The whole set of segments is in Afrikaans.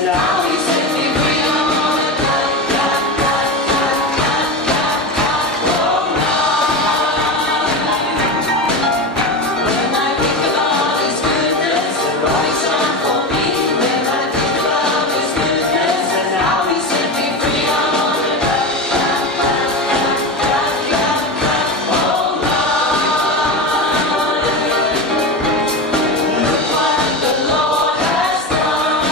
and now He set me free. I'm on a when I think about His goodness and what He's done for me. When I think about His goodness and how He set me free, I'm on a look what the Lord has done.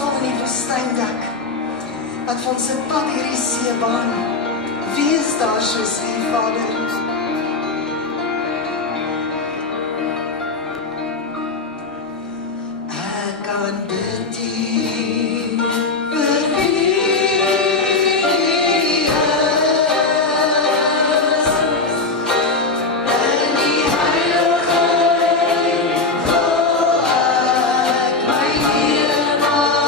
tafel in die woestyn dek, wat vir ons 'n pad hierdie see baan. Wie is daar soos U, Vader? Ek kan bid U vir wie U is. In die heiligheid wil ek my neermaak.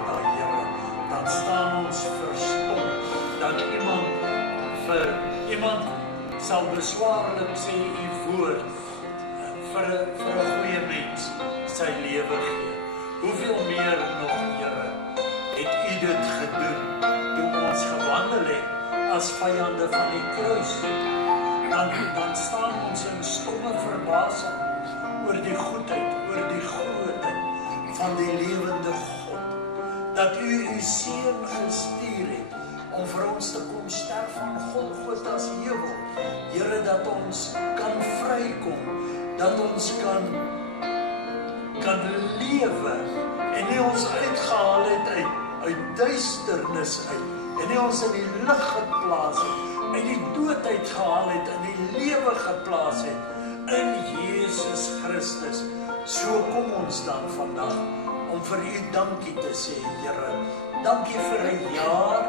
Golgotha, Here, dan staan ons verstom, dat vir iemand sal beswaarlik sê u woord, vir 'n goeie mens sy lewe gee. Hoeveel meer nog, Here, het u dit gedoen, toe ons gewandel het, as vyande van die kruis. Dan staan ons in stomme verbasing oor die goedheid, oor die grootheid van die lewende God. Dat u seun gestuur het om vir ons te kom sterf van Golgotha's heuwel. Here, dat ons kan vrykom, dat ons kan lewe en nie ons uitgehaal het uit duisternis uit en nie ons in die lig geplaas het, uit die dood uitgehaal het, in die lewe geplaas het, in Jesus Christus. So kom ons dan vandag om vir u dankie te sê, Here. Dankie vir 'n jaar,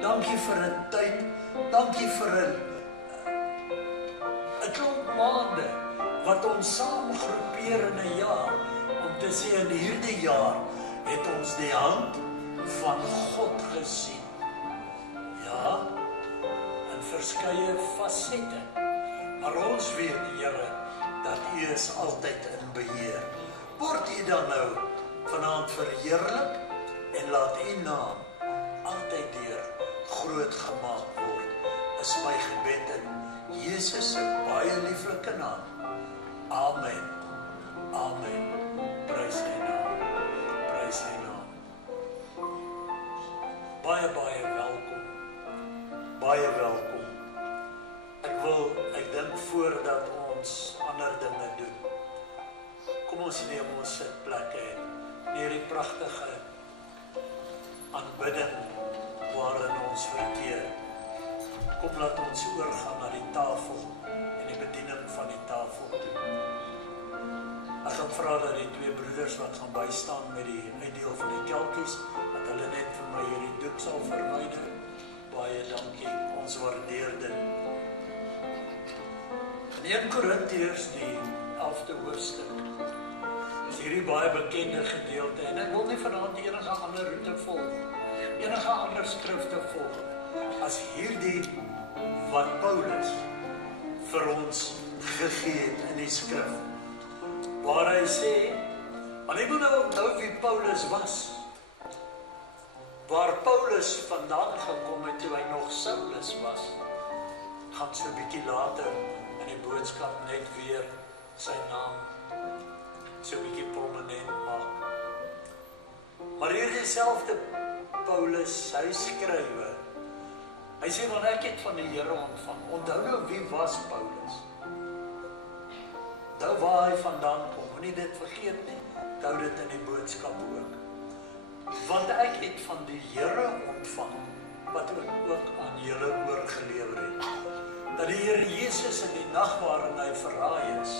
dankie vir 'n tyd, dankie vir 'n klomp maande wat ons saam groepeer in 'n jaar, om te sê in hierdie jaar het ons die hand van God gesien. Ja, in verskeie fasette. Maar ons weet, Here, dat u is altyd in beheer. Word u dan nou vanaand verheerlik en laat u naam altyd deur groot gemaak word. Is my gebed in Jesus se baie lieflike naam. Amen. Amen. Prys sy naam. Prys sy naam. Baie welkom. Baie welkom. Ek dink voordat ons ander dinge doen, kom ons neem ons sitplekke en hierdie pragtige aanbidding waarin ons verkeer. Kom, laat ons oorgaan na die tafel en die bediening van die tafel toe. Ek gaan vra dat die twee broeders wat gaan bystaan met die uitdeel van die kelkies, dat hulle net vir my hierdie doek sal verwyder. Baie dankie, ons waardeer dit. In 1 Korintiërs, die 11de hoofstuk, is hierdie baie bekende gedeelte, en ek wil nie vanaand enige ander roete volg, enige ander skrifte volg, as hierdie wat Paulus vir ons gegee het in die skrif, waar hy sê, want ek moet nou onthou wie Paulus was, waar Paulus vandaan gekom het toe hy nog Saulus was, gaan so 'n bietjie later in die boodskap net weer sy naam so 'n bietjie prominent maak. Maar hier dieselfde Paulus, hy skrywe, hy sê, want ek het van die Here ontvang. Onthou nou wie was Paulus? Onthou waar hy vandaan kom, moenie dit vergeet nie, onthou dit in die boodskap ook. Want ek het van die Here ontvang, wat ook aan julle oorgelewer het, dat die Here Jesus in die nag waarin hy verraai is,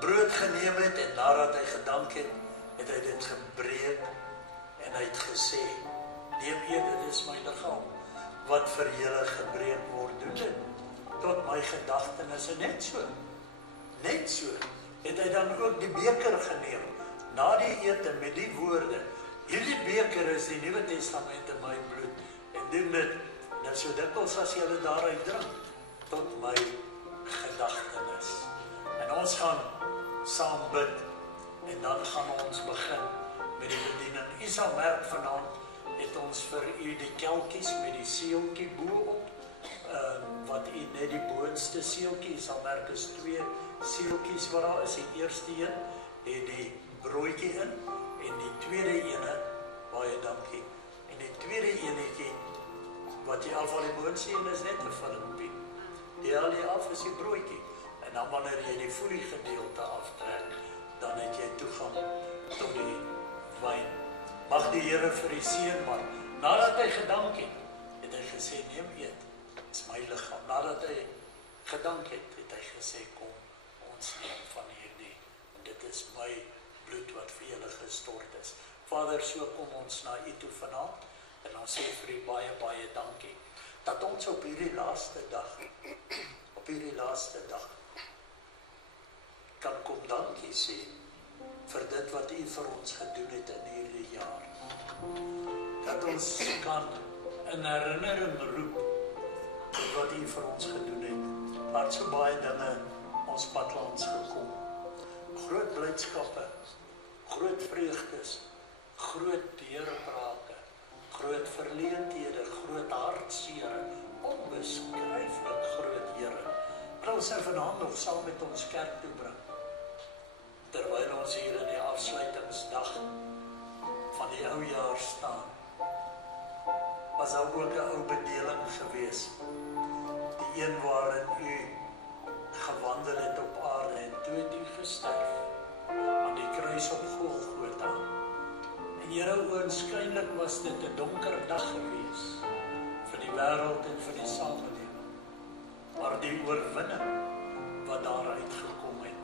brood geneem het en nadat hy gedank het, het hy dit gebreek en hy het gesê, neem eet, dit is my liggaam, wat vir julle gebreek word, doen dit, tot my gedagtenis, en net so, het hy dan ook die beker geneem, na die ete met die woorde, hierdie beker is die Nuwe Testament in my bloed, en doen dit, net so dikwels as julle daaruit drink, tot my gedagtenis. En ons gaan saam bid, en dan gaan ons begin met die bediening. U sal merk vanaand, het ons vir u die kelkies met die seeltjie bo-op, wat u net die boonste seeltjie, sal merk is 2 seeltjies wat daar is. Die eerste een het die broodjie in, en die tweede ene, baie dankie, en die tweede enetjie, wat jy afval die boonste een is net 'n filmpie. Die haal jy af is die broodjie, en dan wanneer jy die folie gedeelte aftrek, dan het jy toegang tot die wyn. Mag die Here vir die seën, maar nadat hy gedank het, het hy gesê, neem eet, is my liggaam. Nadat hy gedank het, het hy gesê, kom, ons neem van hierdie, dit is my bloed wat vir julle gestort is. Vader, so kom ons na u toe vanaand, en ons sê vir u baie dankie, dat ons op hierdie laaste dag, kan kom dankie sê, vir dit wat U vir ons gedoen het in hierdie jaar. Dat ons kan in herinnering roep wat U vir ons gedoen het. Daar het so baie dinge in ons pad langs gekom. Groot blydskappe, groot vreugdes, groot deurbrake, groot verleenthede, groot hartseer, onbeskryflik groot, Here. Wil ons vanaand nog saam met ons kerk toe bring. Terwyl ons hier in die afsluitingsdag van die ou jaar staan, was daar ook 'n ou bedeling gewees. Die een waarin U gewandel het op aarde en toe het U gesterf aan die kruis op Golgotha. En Here, oënskynlik was dit 'n donker dag gewees vir die wêreld en vir die samelewing. Maar die oorwinning wat daaruit gekom het,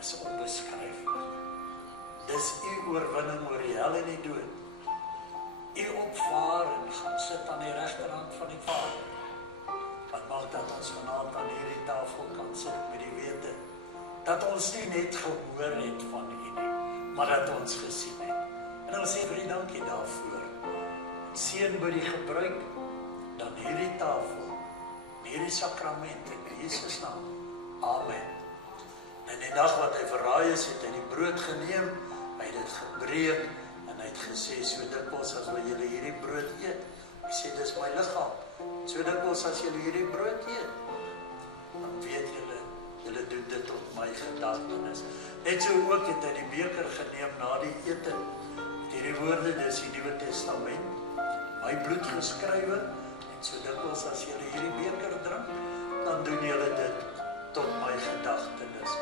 is onbeskryflik. Dis U oorwinning oor die hel en die dood. U opvaar en gaan sit aan die regterhand van die Vader. Wat maak dat ons vanaand aan hierdie tafel kan sit met die wete dat ons nie net gehoor het van U nie, maar dat ons gesien het. En ons sê vir U dankie daarvoor. Seën by die gebruik dan hierdie tafel, hierdie sakrament in Jesus naam. Amen. En die dag wat hy verraai is, het hy die brood geneem, hy het dit gebreek en hy het gesê, so dikwels as wat julle hierdie brood eet, hy sê dis my liggaam, so dikwels as julle hierdie brood eet, dan weet julle doen dit tot my gedagtenis. Net so ook het hy die beker geneem na die ete, met hierdie woorde, dis die Nuwe Testament, my bloed geskrywe, en so dikwels as julle hierdie beker drink, dan doen julle dit tot my gedagtenis.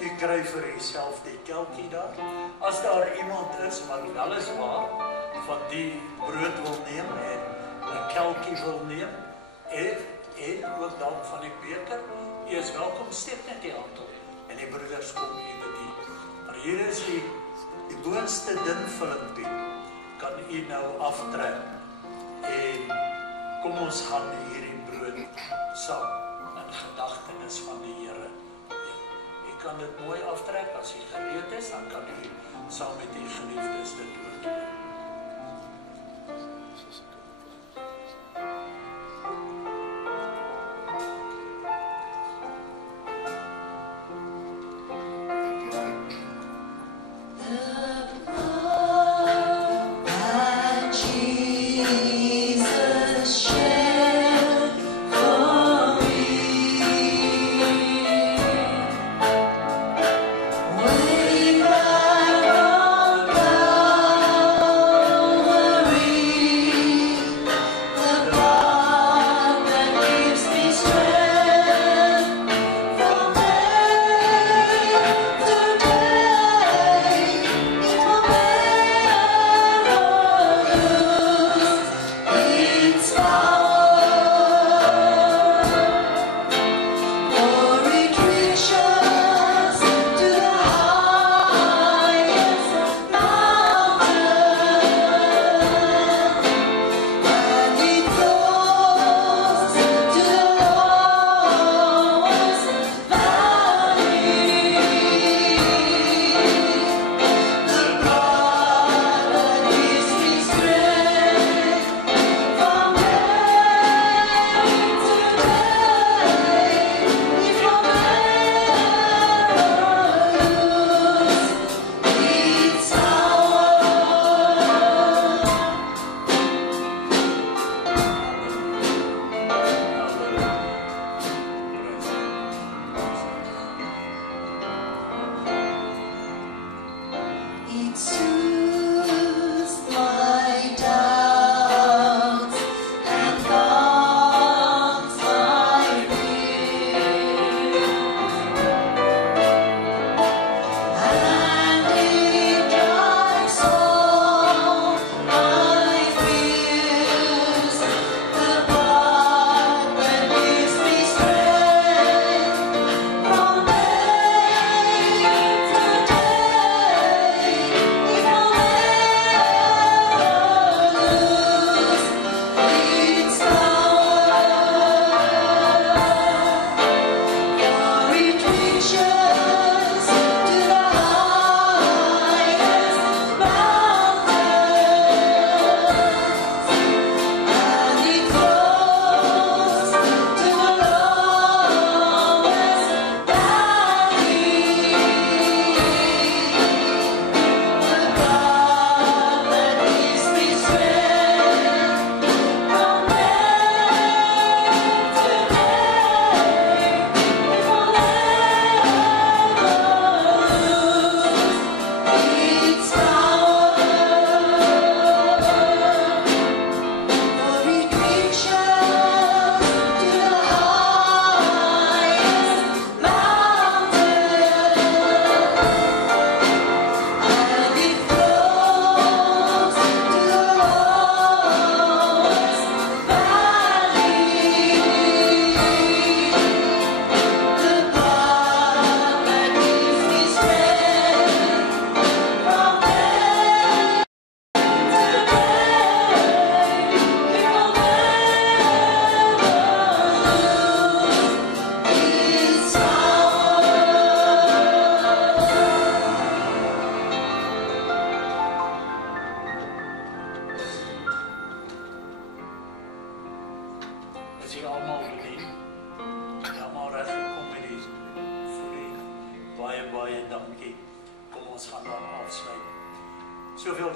U kry vir uself die kelkie daar. As daar iemand is wat weliswaar van die brood wil neem en 'n kelkie wil neem, en ook dan van die beker, u is welkom, steek net die hand op en die broeders kom u bedien. Maar hier is die boonste dinfilmpie, kan u nou aftrek en kom ons gaan hierdie brood saam in gedagtenis van die Here. U kan dit mooi aftrek as u gereed is, dan kan u saam met u geliefdes dit ook doen. Way back on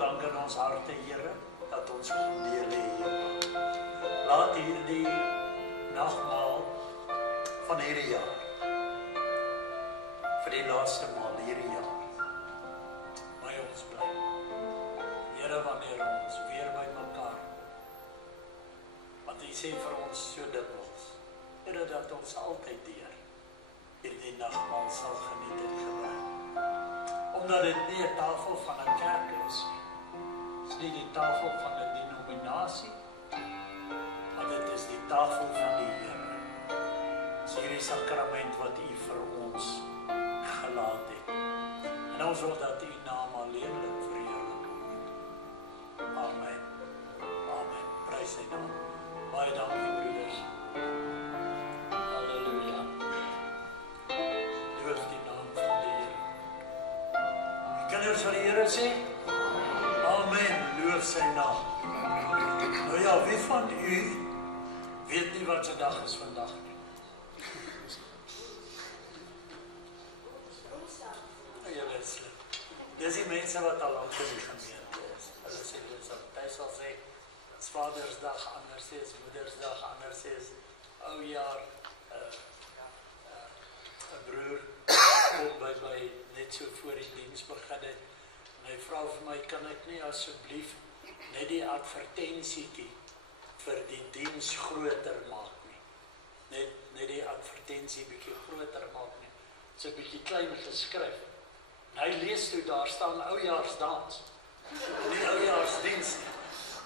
dank in ons harte, Here, dat ons kon deel hê, Here. Laat hierdie nagmaal van hierdie jaar, vir die laaste maal hierdie jaar, by ons bly. Here, wanneer ons weer by mekaar, want U sê vir ons so dikwels, Here, dat ons altyd deur hierdie nagmaal sal geniet en gebruik. Omdat dit nie 'n tafel van 'n kerk is nie. Dit is nie die tafel van 'n denominasie, maar dit is die tafel van die Here. Dit is hierdie sakrament wat U vir ons gelaat het. En ons wil dat U naam alleenlik verheerlik word. Amen. Amen. Prys sy naam. Baie dankie, broeders. Halleluja. Loof die naam van die Here. Die kinders van die Here sê, amen, loof sy naam. Nou ja, wie van u weet nie wat se dag is vandag nie? Julle is slim. Dis die mense wat al lank in die gemeente is. Hulle sê, hy sal sê, as Vadersdag anders is, Moedersdag anders is, oujaar, 'n broer kom by net so voor die diens begin het, en hy vra vir my, kan ek nie asseblief net die advertentietjie vir die diens groter maak nie. Net die advertensie bietjie groter maak nie. Dit's 'n bietjie klein geskryf. En hy lees toe, daar staan oujaarsdans, nie oujaarsdiens nie.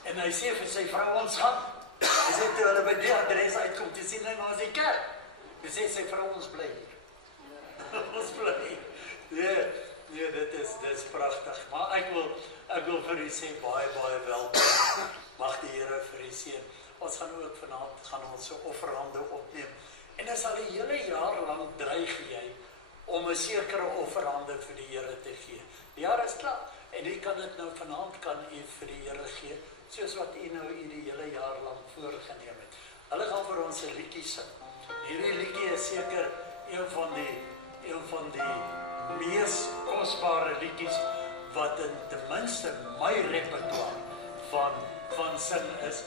En hy sê vir sy vrou, ons gaan. Hy sê toe hulle by die adres uitkom, toe sien hy, maar is die kerk. Hy sê sy vrou, ons bly hier. Ons bly hier. Nee, dit is pragtig. Maar ek wil vir u sê, baie welkom. Mag die Here vir u seën. Ons gaan ook vanaand ons offerhande opneem. En dan sal die hele jaar lank dreig jy om 'n sekere offerhande vir die Here te gee. Die jaar is klaar. En u kan dit nou vanaand kan u vir die Here gee, soos wat u nou die hele jaar lank voorgenem het. Hulle gaan vir ons 'n liedjie sing. Hierdie liedjie is seker een van die mees kosbare liedjies wat in ten minste my repertoire van sing is.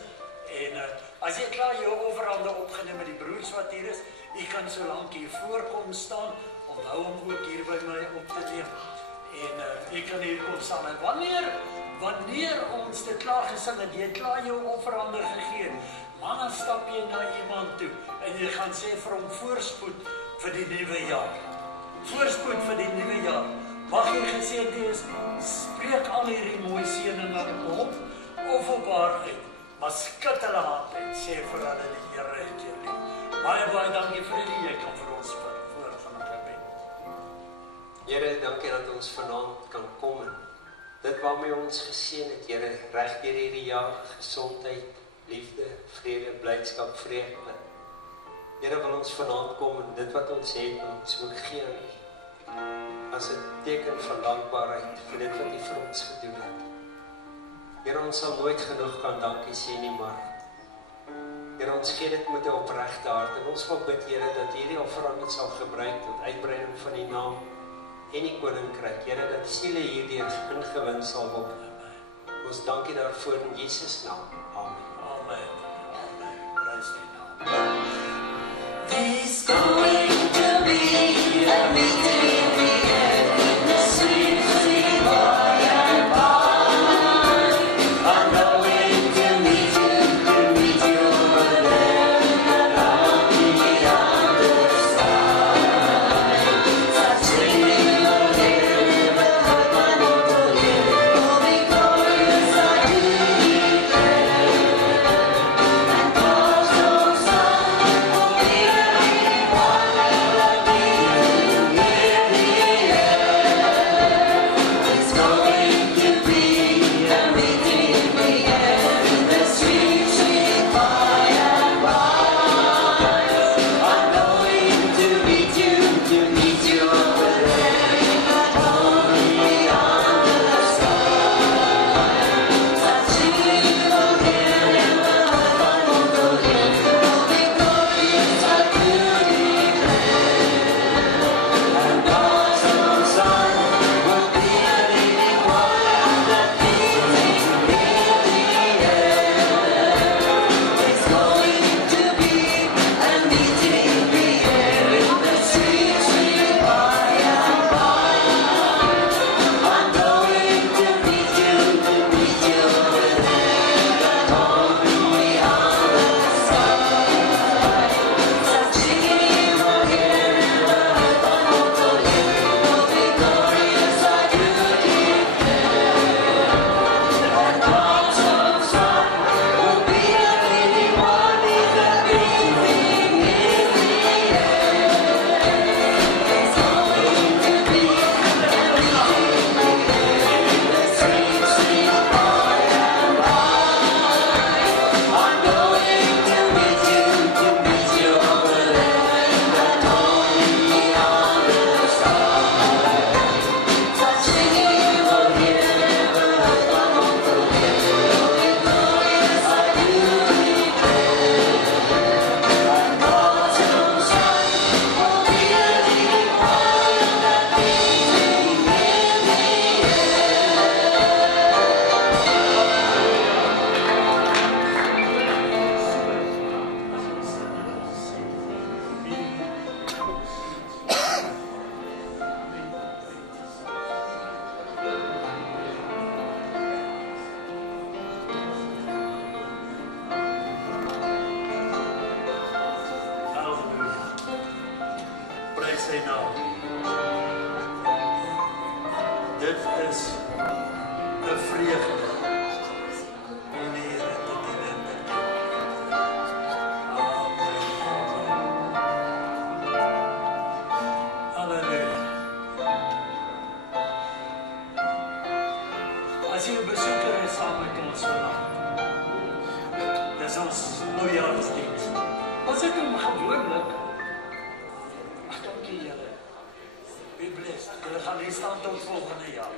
En as jy klaar jou offerhande opgeneem met die broers wat hier is, jy kan so lank hier voorkom staan, onthou om ook hier by my op te neem. En jy kan hier kom staan. En wanneer ons dit klaar gesing het, jy klaar jou offerhande gegee, maar dan stap jy na iemand toe en jy gaan sê vir hom voorspoed vir die nuwe jaar. Voorspoed vir die nuwe jaar. Mag jy geseënd wees, spreek al hierdie mooi seëninge op hom of op haar uit, maar skud hulle hand en sê vir hulle die Here het jou lief. Baie dankie vir die, jy kan vir ons voorgaan gebed. Here, dankie dat ons vanaand kan kom en dit waarmee ons geseën het, Here, reg deur hierdie jaar, gesondheid, liefde, vrede, blydskap, vreugde. Here, wil ons vanaand kom en dit wat ons het, ons ook gee aan U, as 'n teken van dankbaarheid vir dit wat U vir ons gedoen het. Here, ons sal nooit genoeg kan dankie sê nie, maar Here, ons gee dit met 'n opregte hart en ons wil bid, Here, dat hierdie offerande sal gebruik tot uitbreiding van U naam en die koninkryk. Here, dat siele hierdeur ingewin sal word. Ons dankie daarvoor in Jesus naam. Amen. Amen. Prys die naam. There's going to be a meeting in the air in the sweet, sweet by and by. I'm going to meet you over there, out beyond the sky. Such singing of here never hurt my mortal ear, all because I do declare. And God's own Son will be there. sy naam. Dit is 'n vreugde om die Here te dien en te ken. Amen. Halleluja. As jy 'n besoeker is saam met ons vandag, dis ons Nuwejaarsdiens. Ons het hom gewoonlik. Ag, dankie Here. Be blessed. Julle gaan hier staan tot volgende jaar.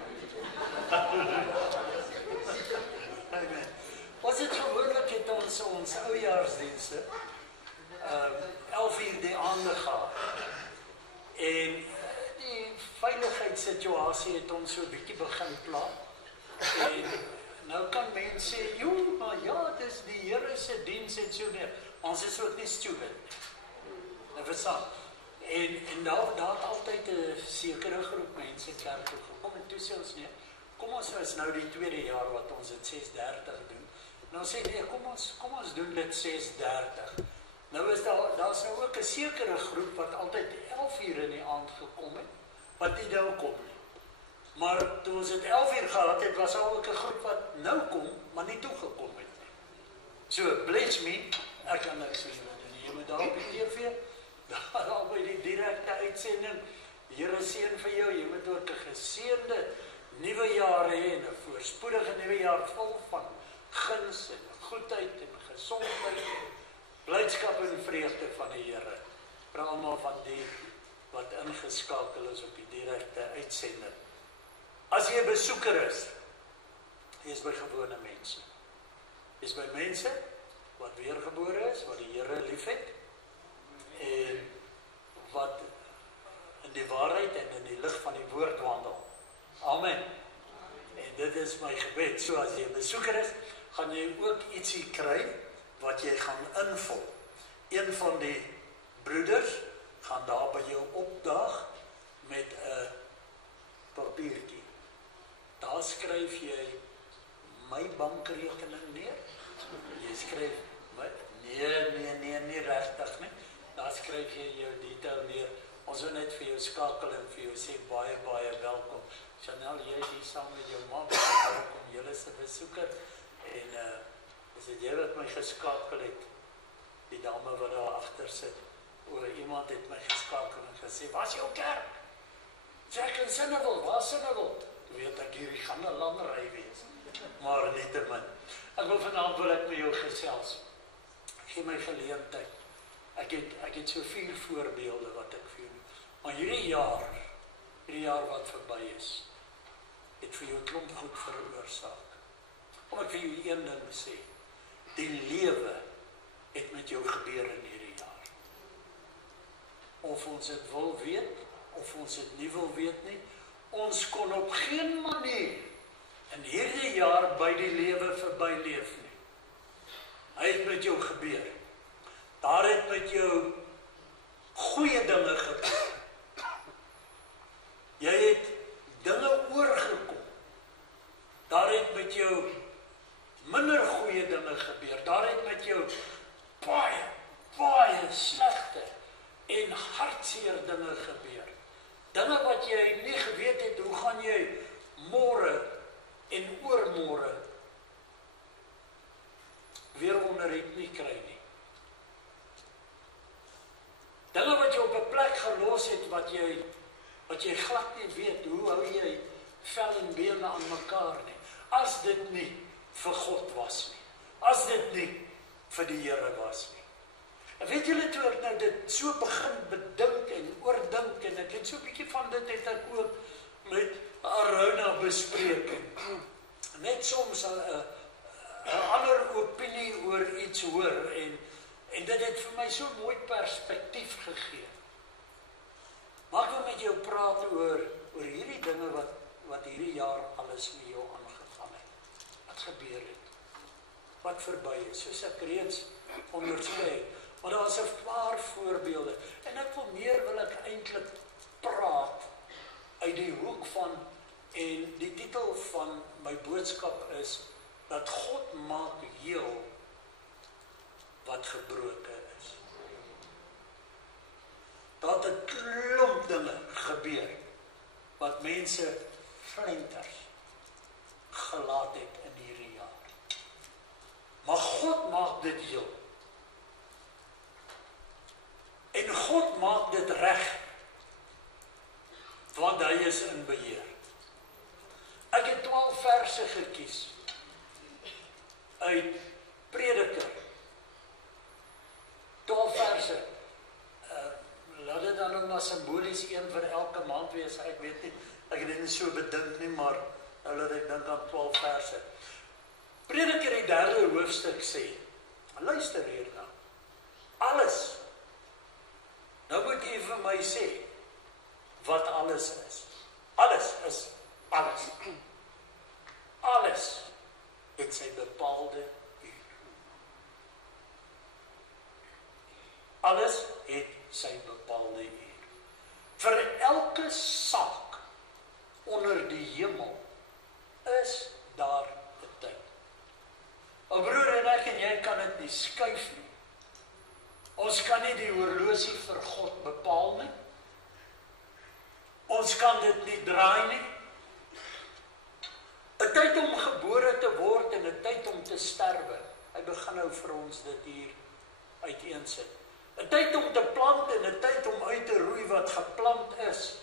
Amen. Ons het gewoonlik het ons oujaarsdienste 11 uur die aande gehad. En die veiligheidssituasie het ons so 'n bietjie begin pla. En nou kan mense sê, "Joe, maar ja, dis die Here se diens en so meer." Ons is ook nie stupid. Nou verstaan. En daar het altyd 'n sekere groep mense kerk toe gekom en toe sê ons nee, kom ons is nou die tweede jaar wat ons dit 6:30 doen. Nou sê nee, kom ons doen dit 6:30. Nou is daar's nou ook 'n sekere groep wat altyd 11 uur in die aand gekom het, wat nie nou kom nie. Maar toe ons dit 11 uur gehad het, was daar ook 'n groep wat nou kom, maar nie toe gekom het nie. So, bless me, ek kan niks meer doen. Jy moet daar op die TV, daar by die direkte uitsending, die Here seën vir jou, jy moet ook 'n geseënde nuwe jaar hê, en 'n voorspoedige nuwe jaar vol van guns en goedheid en gesondheid en blydskap en vreugde van die Here. Vir almal van die wat ingeskakel is op die direkte uitsending. As jy 'n besoeker is, jy is by gewone mense. Jy is by mense wat weergebore is, wat die Here liefhet en wat in die waarheid en in die lig van die woord wandel. Amen. En dit is my gebed. So as jy 'n besoeker is, gaan jy ook ietsie kry wat jy gaan invul. Een van die broeders gaan daar by jou opdaag met 'n papiertjie. Daar skryf jy my bankrekening neer. Jy skryf nee regtig nie. Daar skryf jy jou detail neer. Ons wil net vir jou skakel en vir jou sê baie welkom. Chanel, jy is hier saam met jou ma. Welkom, julle is 'n besoeker. En is dit jy wat my geskakel het? Die dame wat daar agter sit. Iemand het my geskakel en gesê, "Waar is jou kerk?" Sê ek in Sinnewil, waar is Sinnewil? Toe weet ek hierdie gaan 'n lang ry wees. Maar nietemin. Ek wil vanaand wil ek met jou gesels. Gee my geleentheid. Ek het so 4 voorbeelde wat ek vir jou. Maar hierdie jaar wat verby is, het vir jou 'n klomp goed veroorsaak. Kom ek vir jou een ding sê. Die lewe het met jou gebeur in hierdie jaar. Of ons dit wil weet, of ons dit nie wil weet nie, ons kon op geen manier in hierdie jaar by die lewe verby leef nie. Hy het met jou gebeur. Daar het met jou goeie dinge gebeur. Jy het dinge oorgekom. Daar het met jou minder goeie dinge gebeur. Daar het met jou baie slegte en hartseer dinge gebeur. Dinge wat jy nie geweet het, hoe gaan jy môre en oormôre weer onderuit nie kry nie. Dinge wat jy op 'n plek gelos het, wat jy glad nie weet, hoe hou jy vel en bene aan mekaar nie, as dit nie vir God was nie, as dit nie vir die Here was nie. En weet julle, toe ek nou dit so begin bedink en oordink, en ek het so 'n bietjie van dit het ek ook met Arona bespreek, en net soms 'n ander opinie oor iets hoor, en dit het vir my so mooi perspektief gegee. Maar ek wil met jou praat oor hierdie dinge wat hierdie jaar alles met jou aangegaan het. Wat gebeur het. Wat verby is, soos ek reeds onderskei. Maar daar is 'n paar voorbeelde. En ek wil ek eintlik praat uit die hoek van, en die titel van my boodskap is, dat God maak heel wat gebroken is. Dat 'n klomp gebeur wat mense flenters gelaat het in hierdie jaar. Maar God maak dit heel. En God maak dit reg, want hy is in beheer. Ek het 12 verse gekies uit Prediker. 12 verse. Laat dit dan ook maar simbolies een vir elke maand wees. Ek weet nie, ek het dit nie so bedink nie, maar nou laat ek dink aan 12 verse. Prediker die 3de hoofstuk sê, luister hierna, alles. Nou moet jy vir my sê, wat alles is. Alles is alles. Alles het sy bepaalde uur. Alles het sy bepaalde uur. Vir elke saak onder die hemel is daar 'n tyd. O broer en ek en jy kan dit nie skuif nie. Ons kan nie die horlosie vir God bepaal nie. Ons kan dit nie draai nie. 'n Tyd om gebore te word en 'n tyd om te sterwe. Hy begin nou vir ons dit hier uiteensit. 'n Tyd om te plant en 'n tyd om uit te roei wat geplant is.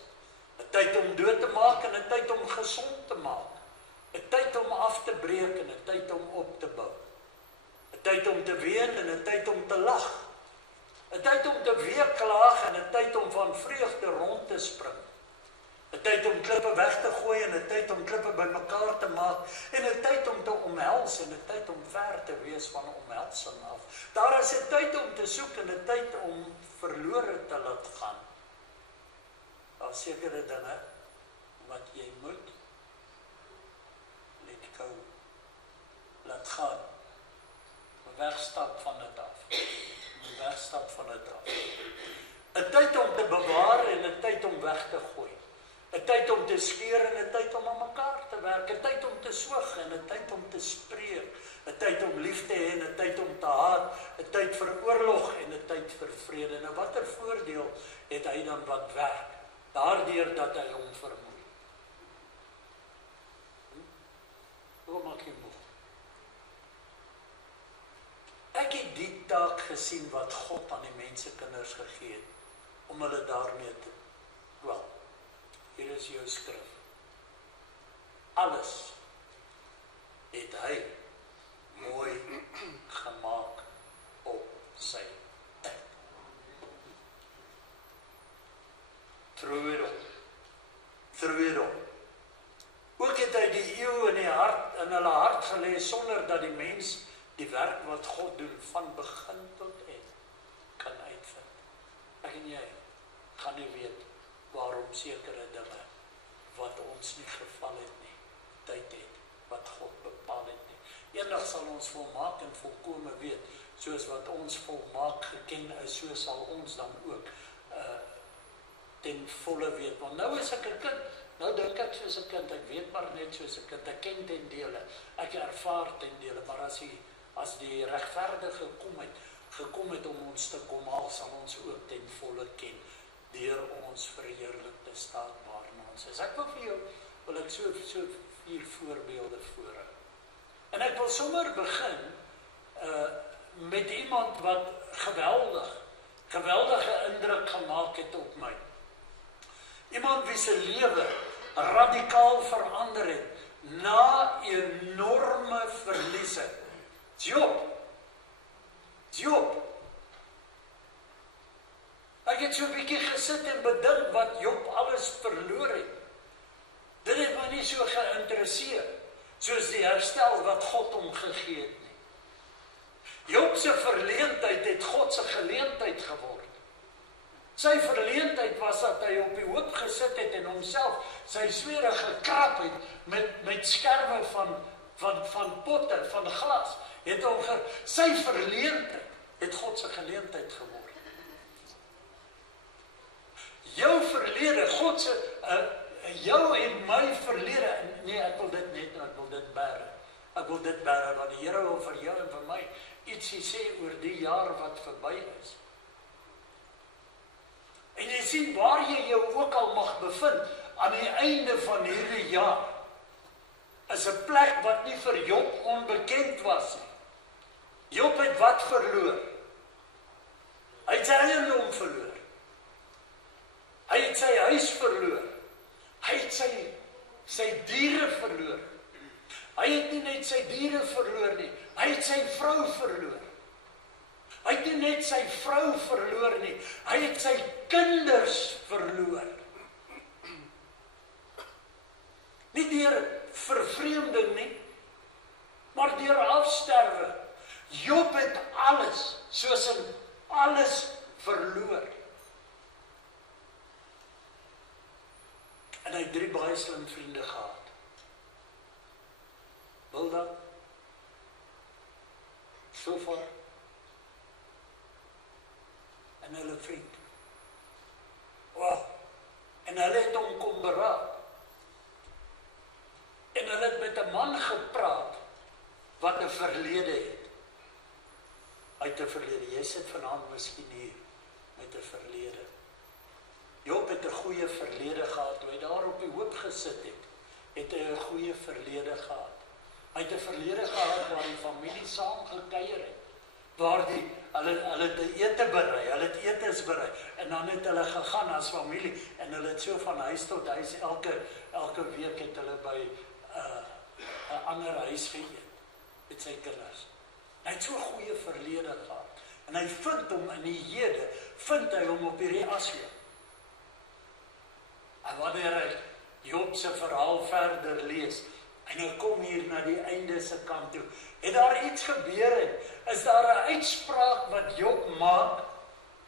'n Tyd om dood te maak en 'n tyd om gesond te maak. 'n Tyd om af te breek en 'n tyd om op te bou. 'n Tyd om te ween en 'n tyd om te lag. 'n Tyd om te weeklaag en 'n tyd om van vreugde rond te spring. 'n Tyd om klippe weg te gooi en 'n tyd om klippe bymekaar te maak en 'n tyd om te omhels en 'n tyd om ver te wees van omhelsing af. Daar is 'n tyd om te soek en 'n tyd om verlore te laat gaan. Daar is sekere dinge wat jy moet let go, laat gaan, wegstap van dit af. Wegstap van dit af. 'n Tyd om te bewaar en 'n tyd om weg te gooi. 'n Tyd om te skeer en 'n tyd om aan mekaar te werk. 'n Tyd om te soeg en 'n tyd om te spreek. 'n Tyd om lief te hê en 'n tyd om te haat. 'n Tyd vir oorlog en 'n tyd vir vrede. Nou watter voordeel het hy dan wat werk? Daardeur dat hy hom vermoei. Hoe maak jy moeg? Ek het die taak gesien wat God aan die mensekinders gegee het, om hulle daarmee te wel. Hier is jou skrif. Alles het hy mooi gemaak op sy tyd. Through it all. Ook het hy die eeu in hulle hart gelê sonder dat die mens die werk wat God doen van begin tot eind kan uitvind. Ek en jy gaan nie weet waarom sekere dinge wat ons nie geval het nie, tyd het wat God bepaal het nie. Eendag sal ons volmaak en volkome weet, soos wat ons volmaak geken is, so sal ons dan ook ten volle weet. Want nou is ek 'n kind, nou dink ek soos 'n kind, ek weet maar net soos 'n kind, ek ken ten dele, ek ervaar ten dele, maar as die regverdige gekom het om ons te kom haal, sal ons ook ten volle ken, deur ons verheerlikte staat waarin ons is. Ek wil ek so 4 voorbeelde voorhou. En ek wil sommer begin met iemand wat geweldige indruk gemaak het op my. Iemand wie se lewe radikaal verander het na enorme verliese. Job. Ek het so 'n bietjie gesit en bedink wat Job alles verloor het. Dit het my nie so geïnteresseer soos die herstel wat God hom gegee het nie. Job se verleentheid het God se geleentheid geword. Sy verleentheid was dat hy op die hoop gesit het en homself sy swere gekrap het met skerwe van potte, van glas. Sy verleentheid het God se geleentheid geword. Jou verlede, God se jou en my verlede, nee, ek wil dit bære. Ek wil dit bære, want die Here wil vir jou en vir my ietsie sê oor die jaar wat verby is. En jy sien waar jy jou ook al mag bevind aan die einde van hierdie jaar is 'n plek wat nie vir Job onbekend was nie. Job het wat verloor? Hy het sy eiendom verloor. Hy het sy huis verloor. Hy het sy diere verloor. Hy het nie net sy diere verloor nie, hy het sy vrou verloor. Hy het nie net sy vrou verloor nie, hy het sy kinders verloor. Nie deur vervreemding nie, maar deur afsterwe. Job het alles, soos in alles verloor. En hy het 3 baie slim vriende gehad. Bildad, Sofar en hulle vriend. Wow. En hulle het hom kom beraad. En hulle het met 'n man gepraat wat 'n verlede het. Uit 'n verlede. Jy sit vanaand miskien hier met 'n verlede. Job het 'n goeie verlede gehad. Toe hy daar op die hoop gesit het hy 'n goeie verlede gehad. Hy het 'n verlede gehad waar die familie saam gekuier het. Waar hulle het ete berei, hulle het etes berei. En dan het hulle gegaan as familie en hulle het so van huis tot huis elke week het hulle by 'n ander huis geëet met sy kinders. Hy het so 'n goeie verlede gehad. En hy vind hom in die hede, vind hy hom op hierdie asloop. En wanneer hy Job se verhaal verder lees, en hy kom hier na die einde se kant toe, het daar iets gebeur en is daar 'n uitspraak wat Job maak,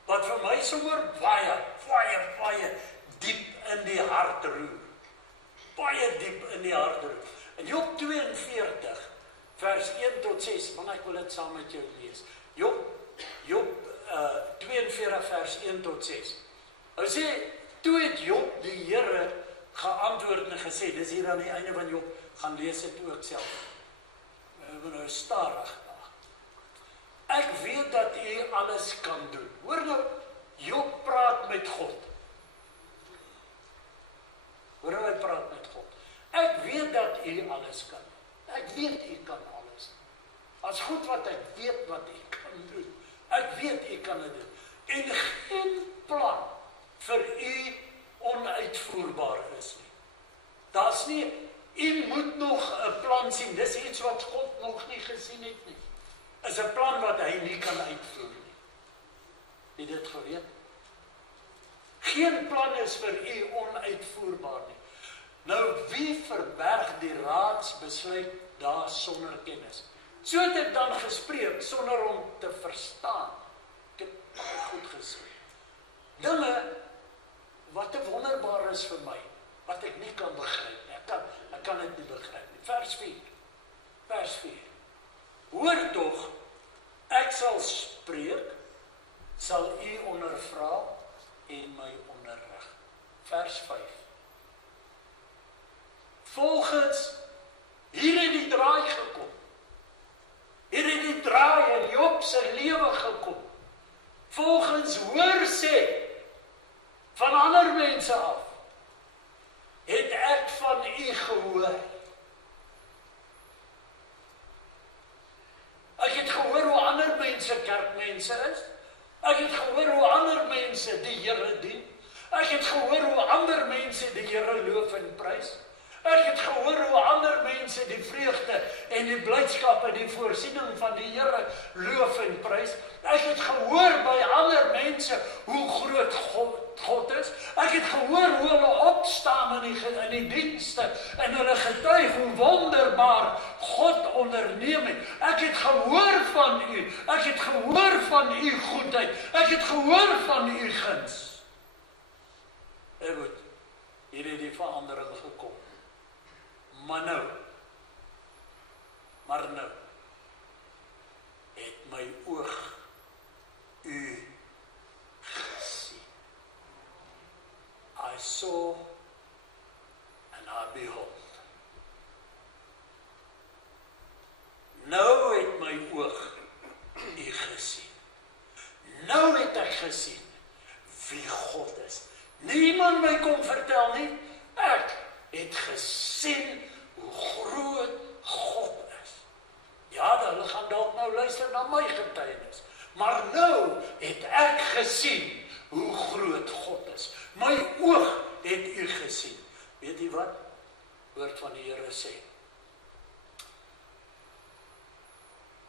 wat vir my sommer baie diep in die hart roer. Baie diep in die hart roer. In Job 42, vers 1 tot 6, want ek wil dit saam met jou lees. Job 42 vers 1 tot 6. Hy sê, toe het Job die Here geantwoord en gesê, dis hier aan die einde van Job, gaan lees dit ook self. Nou stadig. Ek weet dat U alles kan doen. Hoor nou, Job praat met God. Hoor nou, hy praat met God. Ek weet dat U alles kan. Ek weet U kan alles. As goed wat ek weet wat U kan doen. Ek weet U kan dit doen. En geen plan vir U onuitvoerbaar is nie. Daar's nie, U moet nog 'n plan sien. Dis iets wat God nog nie gesien het nie. Is 'n plan wat hy nie kan uitvoer nie. Het dit geweet? Geen plan is vir U onuitvoerbaar nie. Nou, wie verberg die raadsbesluit daar sonder kennis? So het ek dan gespreek sonder om te verstaan. Ek het goed gesê. Dinge wat wonderbaar is vir my, wat ek nie kan begryp nie. Ek kan dit nie begryp nie. Vers 4. Hoor tog, ek sal spreek, sal U ondervra en my onderrig. Vers 5. Volgens, hier het die draai gekom. Hier het die draai in Job se lewe gekom. Volgens hoor sê van ander mense af, het ek van U gehoor. Ek het gehoor hoe ander mense kerkmense is. Ek het gehoor hoe ander mense die Here dien. Ek het gehoor hoe ander mense die Here loof en prys. Ek het gehoor hoe ander mense die vreugde en die blydskap en die voorsiening van die Here loof en prys. Ek het gehoor by ander mense hoe groot God is. Ek het gehoor hoe hulle opstaan in die dienste en hulle getuig hoe wonderbaar God onderneem het. Ek het gehoor van U. Ek het gehoor van U goedheid. Ek het gehoor van U guns. En goed, hier het die verandering gekom. Maar nou, het my oog U gesien. I saw and I behold. Nou het my oog U gesien. Nou het ek gesien wie God is. Niemand my kom vertel nie. Ek het gesien hoe groot God is. Ja, hulle gaan dalk nou luister na my getuienis. Maar nou het ek gesien hoe groot God is. My oog het u gesien. Weet u wat? Woord van die Here sê.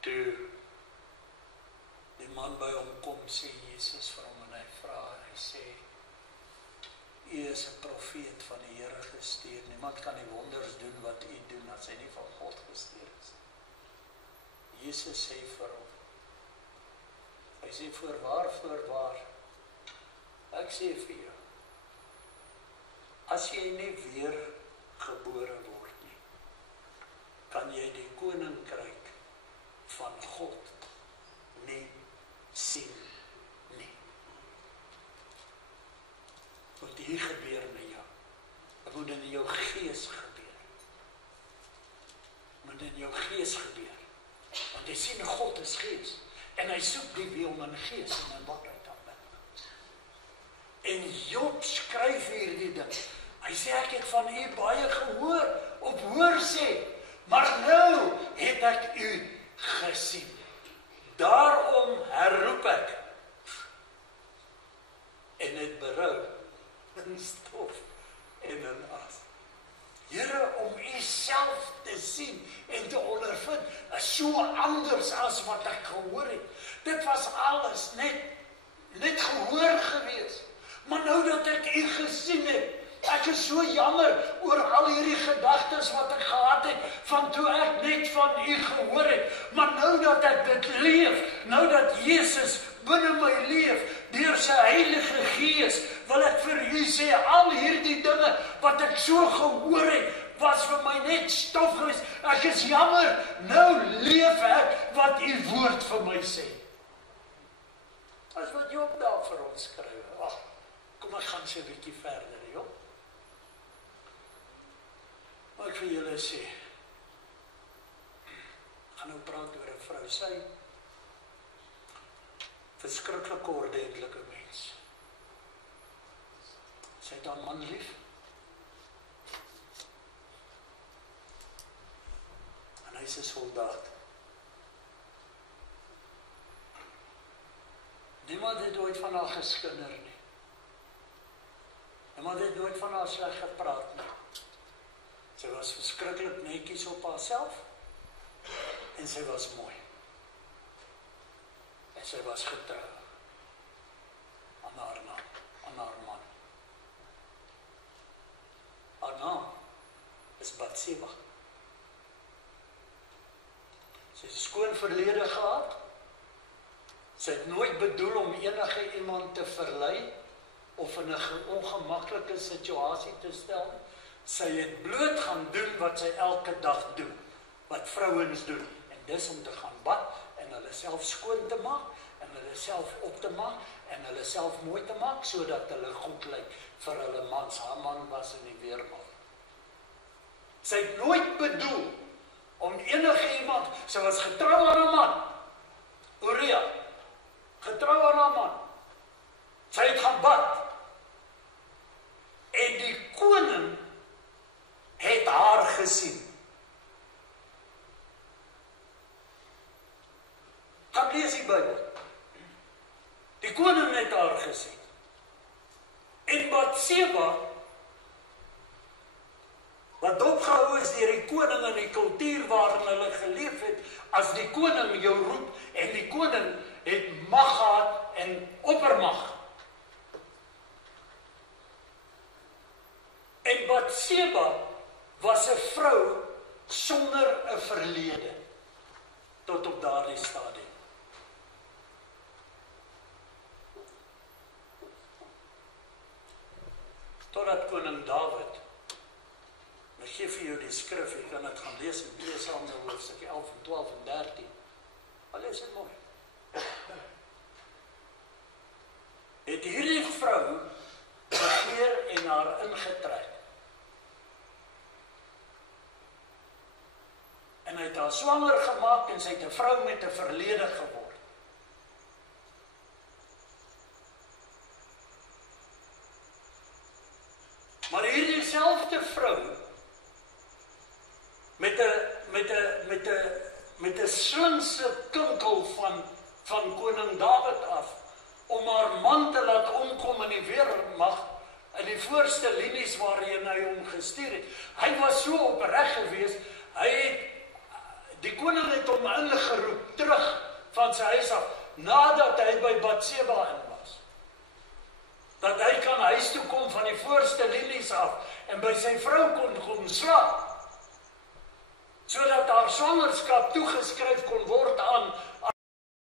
Toe die man by hom kom, sê Jesus vir hom en hy vra en hy sê, u is 'n profeet van die Here gestuur. Niemand kan die wonders doen wat u doen as hy nie van God gestuur is. Jesus sê vir hom, hy sê voorwaar, ek sê vir jou, as jy nie weer gebore word nie, kan jy die koninkryk van God nie sien nie. Wat hier gebeur met jou, dit moet in jou gees gebeur. Moet in jou gees gebeur. Want jy sien, God is gees. En hy soek die wie om in gees en in wat hy kan bid. En Job skryf hierdie ding. Hy sê, ek het van u baie gehoor, op hoor sê, maar nou het ek u gesien. Daarom herroep ek en het berou in stof en in as. Here, om u self te sien en te ondervind, is so anders as wat ek gehoor het. Dit was alles net gehoor gewees. Maar nou dat ek u gesien het, ek is so jammer oor al hierdie gedagtes wat ek gehad het, van toe ek net van u gehoor het. Maar nou dat ek dit leef, nou dat Jesus binne my leef, deur sy Heilige Gees, wil ek vir u sê, al hierdie dinge wat ek so gehoor het, was vir my net stof gewees. Ek is jammer, nou leef ek wat u woord vir my sê. As wat Job daar vir ons skryf. Ag, kom ek gaan so 'n bietjie verder, Job. Maar ek vir julle sê, ek gaan nou praat oor 'n vrou, sy verskriklike ordentlike mens. Sy het haar man lief. En hy is 'n soldaat. Niemand het ooit van haar geskinder nie. Niemand het nooit van haar sleg gepraat nie. Sy was verskriklik netjies op haarself en sy was mooi. En sy was getrou aan haar naam, aan haar man. Haar naam is Batseba. Sy het 'n skoon verlede gehad. Sy het nooit bedoel om enige iemand te verlei of in 'n ongemaklike situasie te stel. Sy het bloot gaan doen wat sy elke dag doen, wat vrouens doen. En dis om te gaan bad en hulle self skoon te maak en hulle self op te maak en hulle self mooi te maak sodat hulle goed lyk vir hulle mans. Haar man was in die weermag. Sy het nooit bedoel om enige iemand, sy was getrou aan 'n man, Uria, getrou aan 'n man. Sy het gaan bad. En die koning het haar gesien. Gaan lees die Bybel. Die koning het haar gesien. En Batseba, wat opgehou is deur die koning in die kultuur waarin hulle geleef het, as die koning jou roep, en die koning het mag gehad en oppermag. En Batseba was 'n vrou sonder 'n verlede, tot op daardie stadium. Totdat koning Dawid, ek gee vir jou die skrif, jy kan dit gaan lees in 2 Samuel hoofstuk 11 en 12 en 13. Maar lees dit mooi. Het hierdie vrou begeer en haar ingetrek. En hy het haar swanger gemaak en sy het 'n vrou met 'n verlede geword. met 'n slinkse kinkel van koning Dawid af, om haar man te laat omkom in die weermag, in die voorste linies waarheen hy hom gestuur het. Hy was so opreg geweest, die koning het hom ingeroep terug van sy huis af, nadat hy by Batseba in was. Dat hy kan huis toe kom van die voorste linies af, en by sy vrou kon slaap, sodat haar swangerskap toegeskryf kon word aan